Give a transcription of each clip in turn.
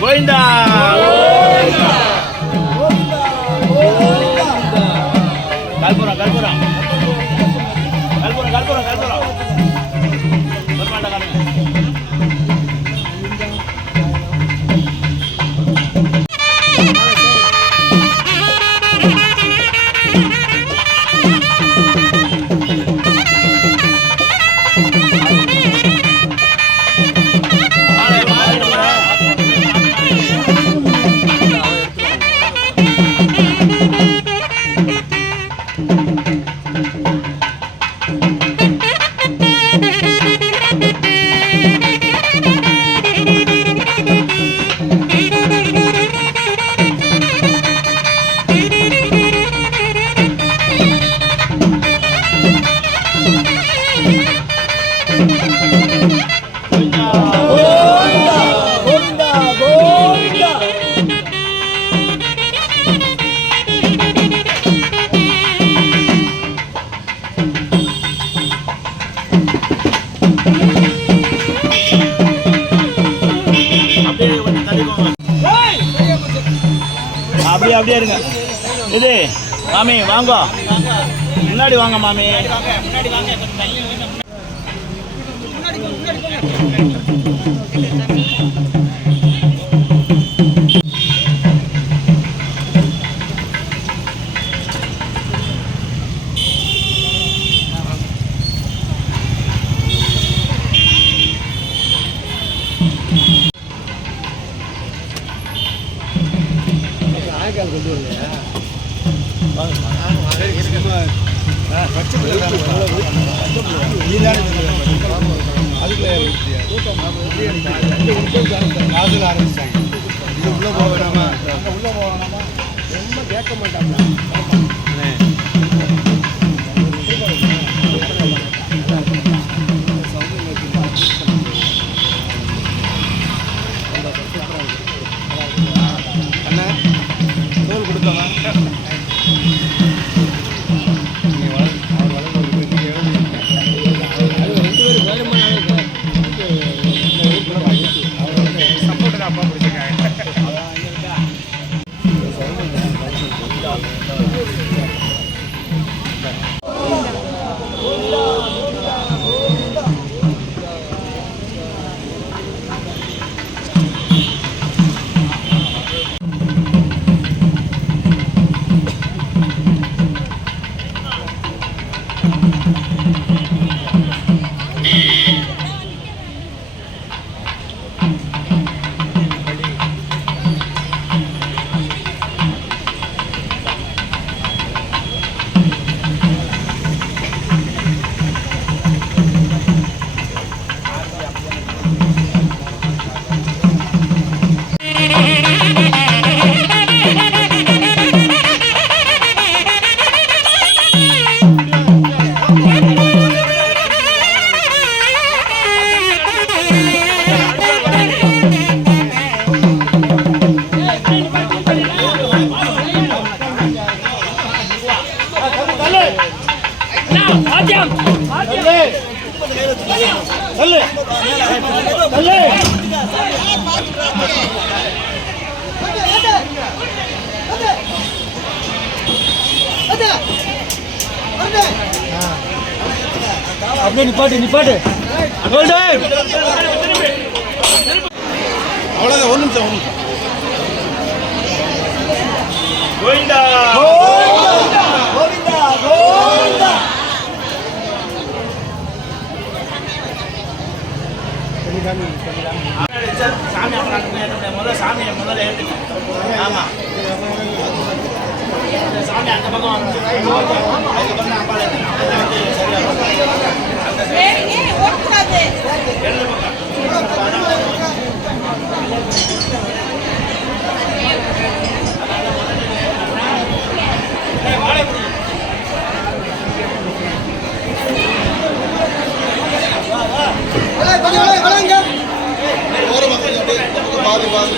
கோவிந்தா கல்புரம் கல்புரம் கல்புரம் கல்புரம் கல்புரம் வருமாண்ட காணுங்க. அப்படியே அப்படியே இருங்க. இது மாமி வாங்க, முன்னாடி வாங்க மாமி. முன்னாடி வாங்க. கேட்க மாட்டாங்க. அண்ணா தோல் கொடுத்தோம். அப்படியே நிப்பாட்டு நிப்பாட்டு. அவ்வளோதான். ஒரு நிமிஷம் ஒரு நிமிஷம். கோவிந்தா கோவிந்தா கோவிந்தா. சாமி முதல்ல சாமியை முதல்ல ஏற்றுங்க. ஆமாம் சாமி அந்த பக்கம் அதுக்கப்புறம் அம்பாள் ரெண்டு பக்கம் பாதி பாதி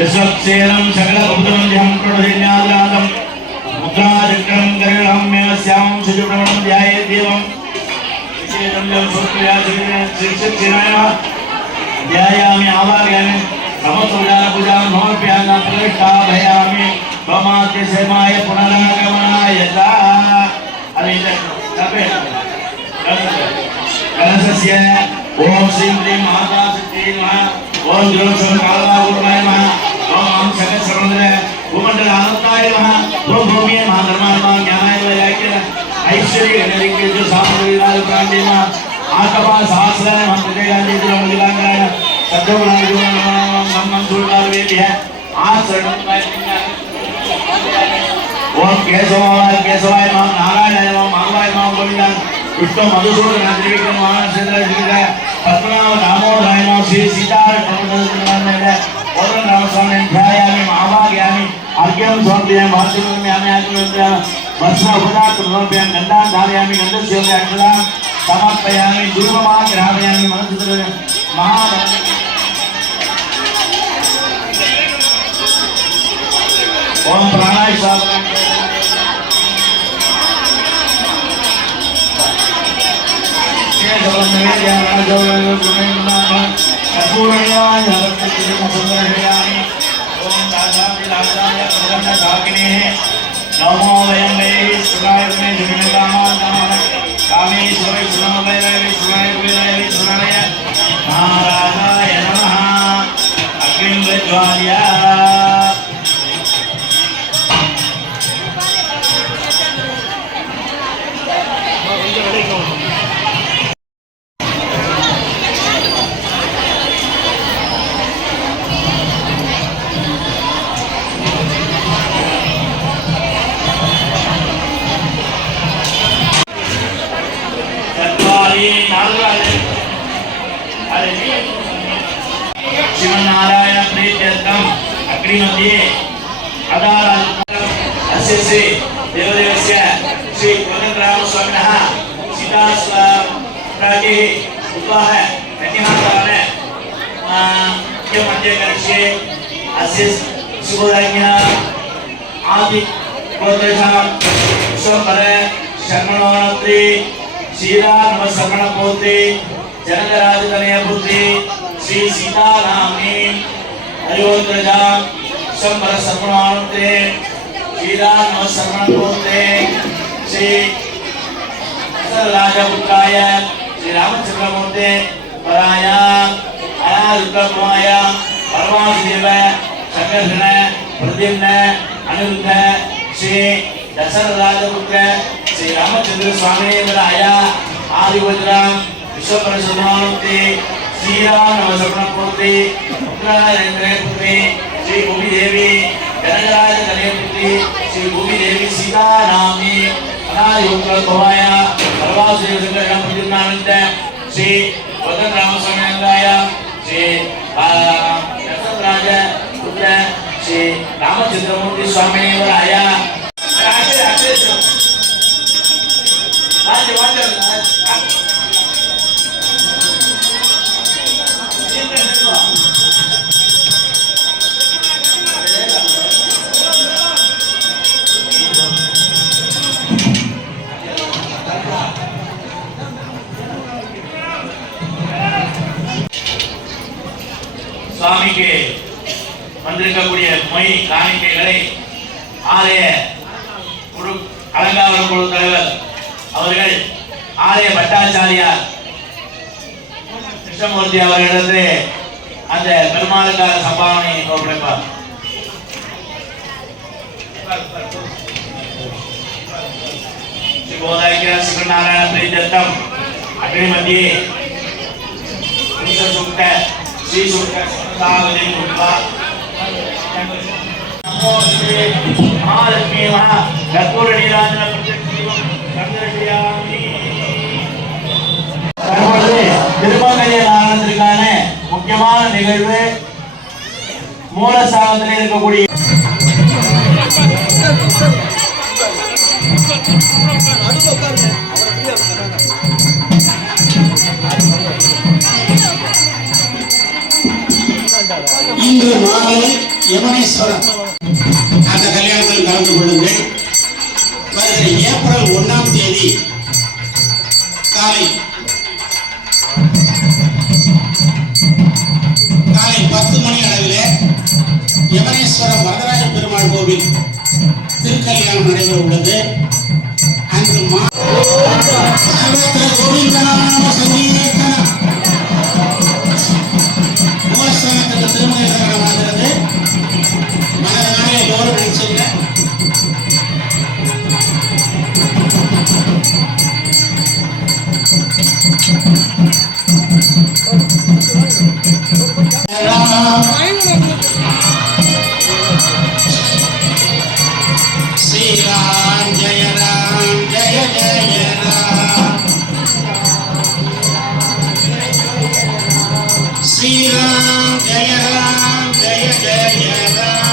ऋषभसेनं सकलभूतमध्यं प्रणोदिन्यादनादं मुद्राचक्रं गरुडहम्यस्यां सुजुप्रवणं ध्यायेत् देवं विशेषं शीर्षसेनाय ध्यायामि आवाहयामि समस्तोजानपूजां समर्पयामि प्रतिष्ठापयामि त्वमाद्यसेमाय पुनरागमनाय कलशस्य ओम श्रीं ह्रीं महाकाशक्त्यै नमः ओम ज्योतिषं कालकालूर्णाय नमः ओम आं सकलसर्वमंगल भूमंडल आनंदाय नमः ओम भूमिये महाधर्माय नमः ज्ञानाय वैराग्य ऐश्वर्य गणरिके जो सामग्रीलाल प्राणेय नमः आकपा सहस्राय नमः प्रत्येकांते मुलिकांगाय सद्गुणाय नमः नमः सुरकालवेद्य आचरणं ओम केशवाय नमः नारायणाय नमः माधवाय नमः गोविंदा विष्णु मधुसूदन त्रिविक्रम महानंद पद्मनाभ दामोदराय नमः श्री सीताराम ओम रामस्वामी ध्यायामि आवाहयामि अर्घ्यं समर्पयामि मातृयामि आत्मन्त्रं वस्त्र उपदात् समर्पयामि गन्धां धारयामि गन्धस्य अक्षरां समर्पयामि धूपमां ग्रहामि मनसुत्र ओम प्राणाय स्वाहा नमो वयं वै सुराय मे कामेश्वरै सुनाय सुनाय नारायणाय नमः अग्निं प्रज्वाल्य श्रीमन्नारायण प्रीत्यर्थम अग्निमध्ये अस्य श्री देवदेवस्य श्री कोदण्डरामस्वामिनः सीतास्वामिनः विवाह कन्यादान मध्य करिष्ये अस्य शुभोदयः आदि गोत्रः विश्वम्भर शर्मणोत्री श्रीराम शरणपोत्री जनकराज तनय पुत्री श्री सीतारामी अयोध्या शंबर सर्वमानते श्रीराम शरणपोत्री श्री राजपुत्राय श्री रामचंद्रमूर्ते पराय आयुर्गमाय परमादेव संकर्षण प्रद्युम्न अनिरुद्ध श्री दशरथ राजपुत्र श्री रामचंद्र स्वामी वराय आदिवज्रम विश्वपर सुधानते श्रीराम नवसर्वपूर्ति पुत्री श्री भूमि देवी जनकराज कन्यापुत्री श्री भूमि देवी सीतारामी अनायुक्तभवाय परवासुदेव संकर्षण प्रद्युम्नानंद श्री वदन रामस्वामी नंदाय श्री दशरथ राज पुत्र श्री रामचंद्रमूर्ति स्वामी वराय स्वामी के मंदिर का मई काணிக்கைகளை ஆலய அலங்கார குழு தலைவர் அவர்கள் ஆலய பட்டாச்சாரியார் கிருஷ்ணமூர்த்தி அவர்களிடத்து அந்த பெருமாளுக்கான சம்பாவனை ஒப்படைப்பார். श्री बोधायिका श्री नारायण प्रीत्यर्थम अग्नि मध्ये सूक्त श्री सूक्त सावधि मुद्रा नमो श्री महालक्ष्मी महा कर्पूर नीराजन प्रत्यक्षीवं संदर्शयामि. திருமங்கல்ய நாராயணத்திற்கான முக்கியமான நிகழ்வு மூலஸ்தானத்தில் இருக்கக்கூடிய இன்று மாலை யமனேஸ்வரம் அந்த கல்யாணத்தில் கலந்து கொள்ளுங்கள். வருகிற ஏப்ரல் 1ஆம் தேதி காலை 10 மணி அளவிலே யமனேஸ்வரம் வரதராஜ பெருமாள் கோவில் திருக்கல்யாணம் நடைபெற உள்ளது. அன்று மூலஸ்தானத்துக்கு திருமண காரணமாகிறது. மனதனாலே எல்லோரும் நினைச்சுங்க. श्रीराम जय राम जय जय राम श्रीराम जय राम जय जय राम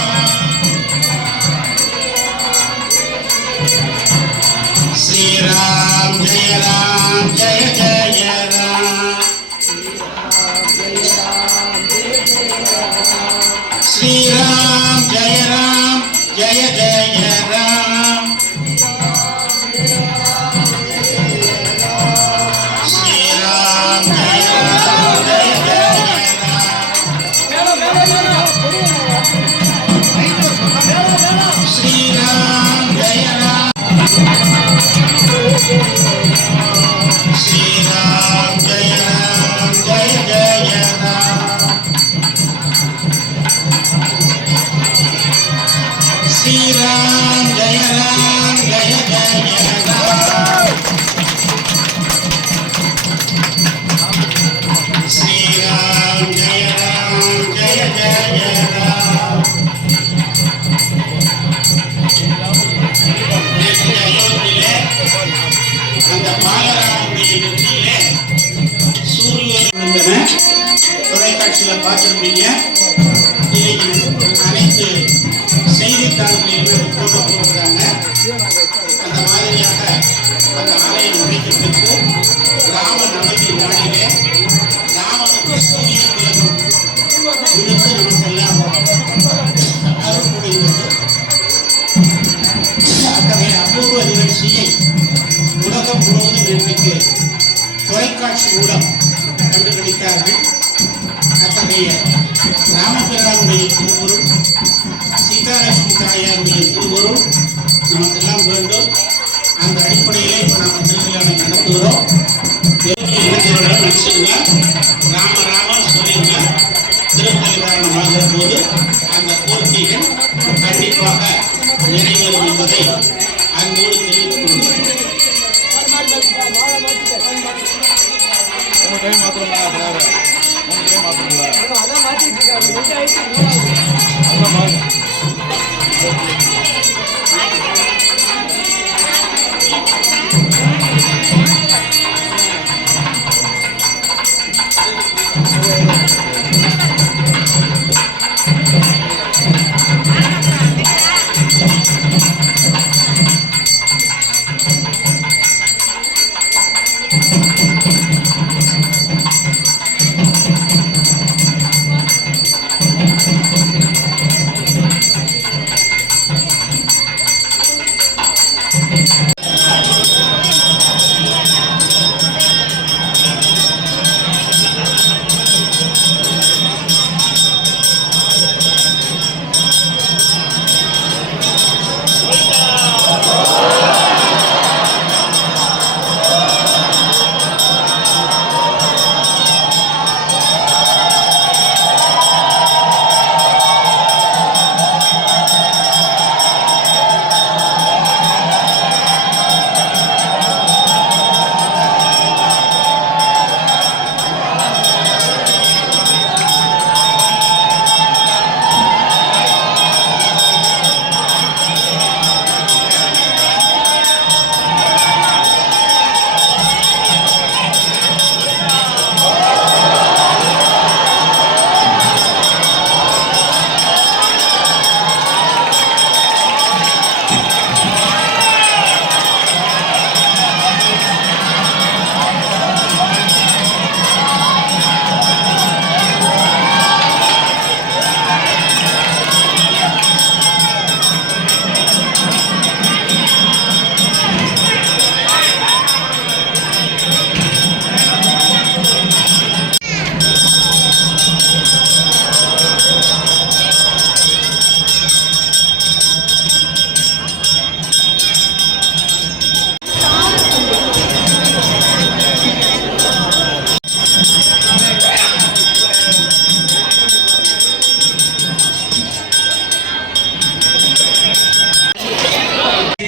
श्रीराम जय राम जय जय राम श्रीराम जय राम जय जय राम श्रीराम जय राम जय जय राम श्रीराम जय राम श्रीराम जय राम जय जय राम श्रीराम जय राम जय जय राम श्रीराम जय राम जय जय राम अयोध्या அந்த பாலராமுடைய நெற்றியிலே சூரியன் தொலைக்காட்சியில பார்த்திருப்பீங்க. அனைத்து செய்தித்தாள்களிலும் போட்டோ போடுறாங்க. அந்த மாதிரியாக அந்த ஆலயம் நுழைக்கிறதுக்கு ராமன் அமைதி நாளிலே ராமனுக்கு சூரிய திலகம் விழுந்து நமக்கெல்லாம் அருள் புரிந்தது. அத்தகைய அபூர்வ நிகழ்ச்சியை உலகம் முழுவதும் இன்றைக்கு தொலைக்காட்சி மூலம் கண்டுபிடித்தார்கள். அத்தகைய ராமபிரானுடைய திருவுருள், சீதாலட்சுமி தாயாருடைய திருவுருள் நமக்கெல்லாம் வேண்டும். அந்த அடிப்படையிலே இப்போ நாம் திருக்கல்யாணம் நடத்துகிறோம். இளைஞர்களும் நினைச்சுங்க, ராம ராமன் சொல்லுங்க. திருப்பதி காரணமாகிற போது அந்த கோரிக்கைகள் கண்டிப்பாக நிறைவேறும் என்பதை அன்போடு தெரிவித்துக் கொள்கிறோம்.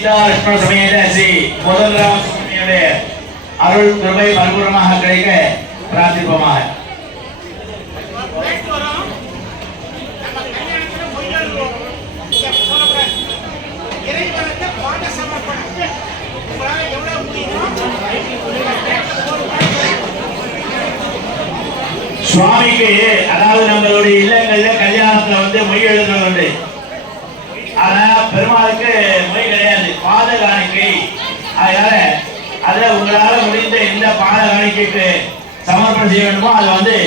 சீதா லட்சுமண சமேத ஸ்ரீ முதல்ராம் சுவாமியுடைய அருள் கிருபை பரிபூர்ணமாக கிடைக்க பிரார்த்திப்போமாக. சுவாமிக்கு அதாவது நம்மளுடைய இல்லங்கள்ல கல்யாணத்துல வந்து மொய் எழுதுறது உண்டு. ஆனா பெருமாளுக்கு மொய் கிடையாது, பாத காணிக்கை. அதனால அதுல உங்களால முடிந்த எந்த பாத காணிக்கைக்கு சமர்ப்பணம் செய்ய வேண்டுமோ அது வந்து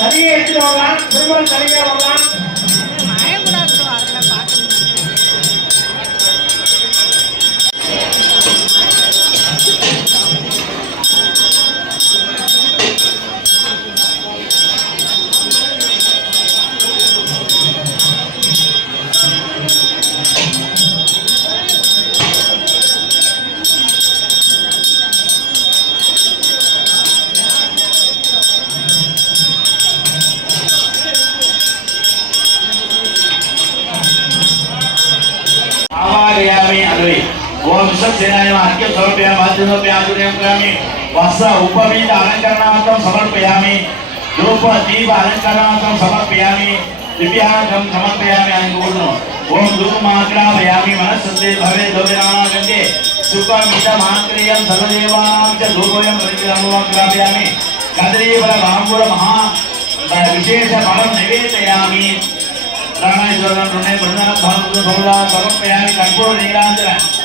தனியே எடுத்துட்டு வரலாம், பெருமாள் தனியா வரலாம். ओम सेनाय वाक्य समर्पयामि वाद्यसमर्पयामि करामि वस्त्र उपवीत अलंकरणार्थं समर्पयामि धूप दीप अलंकरणार्थं समर्पयामि दिव्याङ्गं समर्पयामि अनुगुणो ओम धूपमाग्रापयामि मनस्सुद्धि भवेत् दोषाणागन्ते सुखमिदमाग्रेयं सर्वदेवानां च धूपोऽयं प्रतिग्रापयामि कदलीफल बाम्बूल महा विशेष फलं निवेदयामि रामायण समर्पयामि कर्पूर नीलाञ्जन